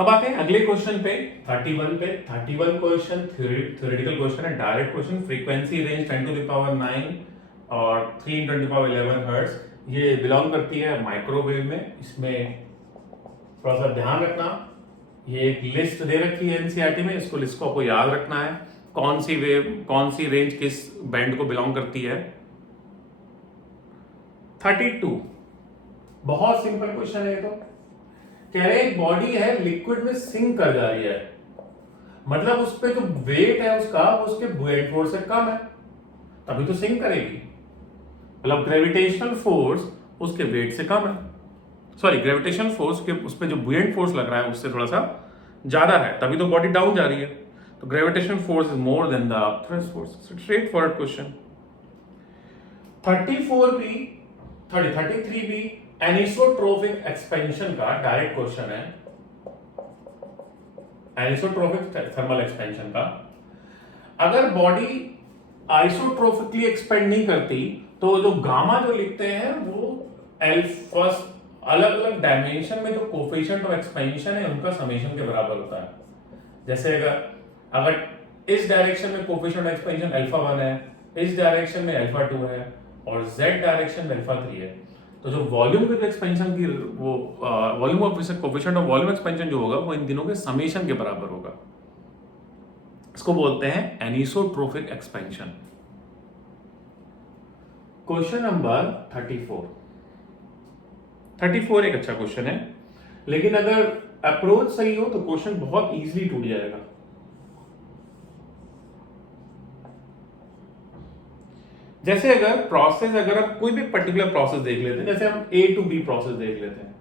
अब आते हैं अगले क्वेश्चन पे 31 पे। 31 क्वेश्चन थ्योरेटिकल क्वेश्चन है, direct question. Frequency range 10 to the power 9 और 3 × 10 टू पावर 11 हर्ट्ज। ये बिलोंग करती है माइक्रोवेव में। इसमें थोड़ा सा ध्यान रखना, ये एक लिस्ट दे रखी है एनसीईआरटी में, इसको लिस्ट को आपको याद रखना है, कौन सी वेव कौन सी रेंज किस बैंड को बिलोंग करती है। 32 बहुत सिंपल क्वेश्चन है ये तो। कह रहे एक बॉडी है लिक्विड में सिंक कर जा रही है, मतलब उस पे जो वेट है उसका वो उसके बुएंट फोर्स से कम है, तभी तो सिंक करेगी। मतलब ग्रेविटेशनल फोर्स उसके वेट से कम है, सॉरी ग्रेविटेशनल फोर्स के उस पे जो बुएंट फोर्स लग रहा है उससे थोड़ा सा ज्यादा है, तभी तो बॉडी डाउन जा रही है। तो gravitational force is more than the thrust force. Straight forward question. 33 भी एनिसोट्रोपिक एक्सपेंशन का डायरेक्ट क्वेश्चन है। एनिसोट्रोपिक थर्मल एक्सपेंशन का, अगर बॉडी आइसोट्रोपिकली एक्सपेंड नहीं करती तो जो गामा जो लिखते हैं वो फर्स्ट अलग अलग डायमेंशन में जो कोफिशिएंट ऑफ एक्सपेंशन है उनका समेशन के बराबर होता है। जैसे अगर इस डायरेक्शन में कोफिशिएंट ऑफ एक्सपेंशन α1 है, इस डायरेक्शन में α2 है और z डायरेक्शन में α3 है, तो जो वॉल्यूम के एक्सपेंशन की वो volume of coefficient of volume expansion जो होगा वो इन दिनों के समेशन के बराबर होगा। इसको बोलते हैं एनिसोट्रोपिक एक्सपेंशन। क्वेश्चन नंबर 34 एक अच्छा क्वेश्चन है, लेकिन अगर अप्रोच सही हो तो क्वेश्चन बहुत इजीली टूट जाएगा। जैसे अगर आप कोई भी पर्टिकुलर प्रोसेस देख लेते हैं, जैसे हम A to B प्रोसेस देख लेते हैं।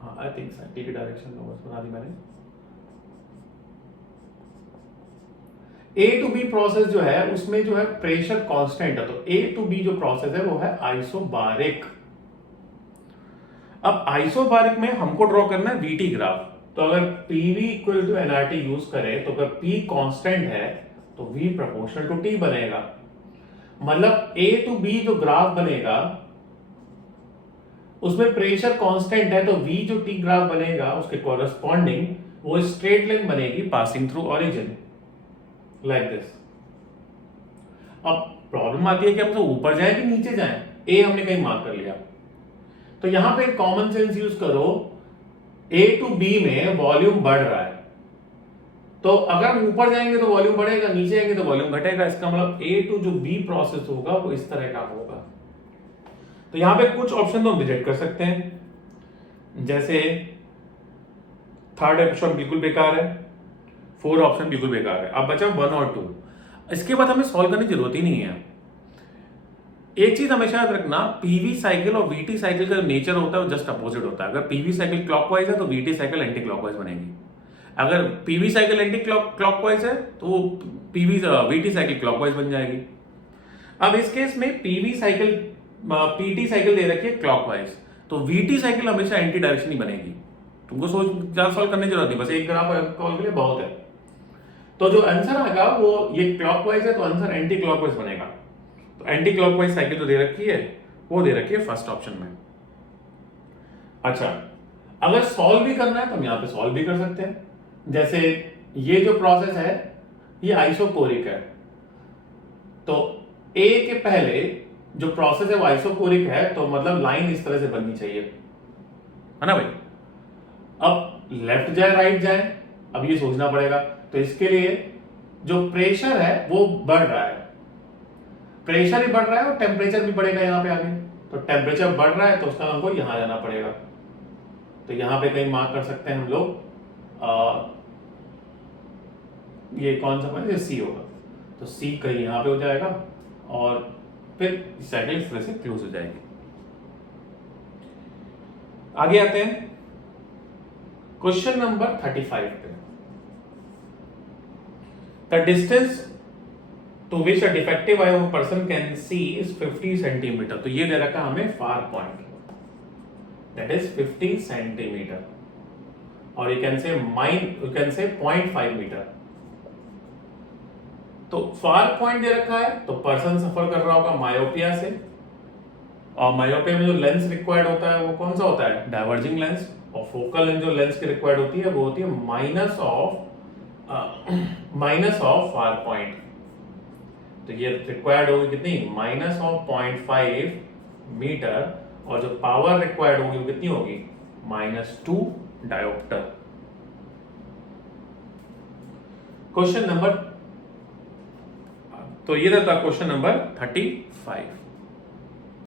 हाँ आई थिंक की डायरेक्शन बना दी मैंने। A to B प्रोसेस जो है उसमें जो है प्रेशर कांस्टेंट है, तो A to B जो प्रोसेस है वो है आइसोबारिक। अब आइसोबारिक में हमको ड्रॉ करना है VT ग्राफ, तो अगर PV equal to nRT use करें तो अगर P कांस्टेंट है तो V प्रोपोर्शनल टू T बनेगा। मतलब A to B जो ग्राफ बनेगा उसमें प्रेशर कांस्टेंट है, तो V जो T ग्राफ बनेगा उसके कॉरेस्पॉन्डिंग वो स्ट्रेट लाइन बनेगी passing through origin like this. अब प्रॉब्लम आती है कि हम तो ऊपर जाए कि नीचे जाए। A हमने कहीं मार्क कर लिया, तो यहां पे कॉमन सेंस यूज करो। A to B में वॉल्यूम बढ़ रहा है, तो अगर हम ऊपर जाएंगे तो वॉल्यूम बढ़ेगा, नीचे जाएंगे तो वॉल्यूम घटेगा। इसका मतलब A to जो B प्रोसेस होगा वो इस तरह का होगा। तो यहां पे कुछ ऑप्शन तो हम रिजेक्ट कर सकते हैं, जैसे थर्ड ऑप्शन बिल्कुल बेकार है, फोर्थ ऑप्शन बिल्कुल बेकार है। अब बचा 1 और 2। इसके बाद हमें सॉल्व करने की जरूरत ही नहीं है। एक चीज हमेशा याद रखना, पीवी साइकिल और वीटी साइकिल का जो नेचर होता है वो जस्ट अपोजिट होता है। अगर पीवी साइकिल क्लॉकवाइज है तो वीटी साइकिल एंटी क्लॉकवाइज बनेगी। अगर पीवी साइकिल एंटी क्लॉकवाइज है तो वीटी साइकिल क्लॉकवाइज बन जाएगी। अब इस केस में पीवी साइकिल पीटी साइकिल दे रखी है क्लॉकवाइज, तो वीटी साइकिल हमेशा एंटी डायरेक्शन ही बनेगी। तुमको सोच ज्यादा सॉल्व करने की जरूरत नहीं, बस एक ग्राफ कॉल के लिए बहुत है। तो जो आंसर आएगा वो ये क्लॉकवाइज है तो आंसर एंटी क्लॉकवाइज बनेगा। तो एंटी क्लॉकवाइज साइकिल जो दे रखी है वो दे रखी है फर्स्ट ऑप्शन में। अच्छा, अगर सॉल्व भी करना है तो हम यहां पे सॉल्व भी कर सकते हैं। जैसे ये जो प्रोसेस है ये आइसोकोरिक है, तो A के पहले जो प्रोसेस है वो आइसोकोरिक है, तो मतलब लाइन इस तरह से बननी चाहिए, है ना भाई। अब लेफ्ट जाए राइट जाए, अब ये सोचना पड़ेगा। तो इसके लिए जो प्रेशर है वो बढ़ रहा है, प्रेशर भी बढ़ रहा है और टेम्परेचर भी बढ़ेगा यहां पे आगे। तो टेम्परेचर बढ़ रहा है तो उसका हमको यहां जाना पड़ेगा, तो यहां पे कहीं मार्क कर सकते हैं हम लोग। ये कौन सा पॉइंट, सी होगा, तो सी कहीं यहां पे हो जाएगा और फिर साइकिल इस तरह से क्लोज हो जाएगी। आगे आते हैं क्वेश्चन नंबर 35 पे। The distance to which a defective eye of person can see is 50 centimetre. तो ये दे रखा हमें far point, that is 50 centimetre, और यू कैन से 0.5 मीटर। तो फार पॉइंट दे रखा है तो पर्सन सफर कर रहा होगा मायोपिया से, और मायोपिया में जो लेंस रिक्वायर्ड होता है वो कौन सा होता है, डाइवर्जिंग लेंस। और फोकल लेंथ जो लेंस की रिक्वायर्ड होती है वो होती है माइनस ऑफ फार पॉइंट। तो ये रिक्वायर्ड होगी कितनी, -0.5 मीटर, और जो पावर रिक्वायर्ड होगी वो कितनी होगी, -2 डायोप्टर। क्वेश्चन नंबर, तो ये था क्वेश्चन नंबर 35।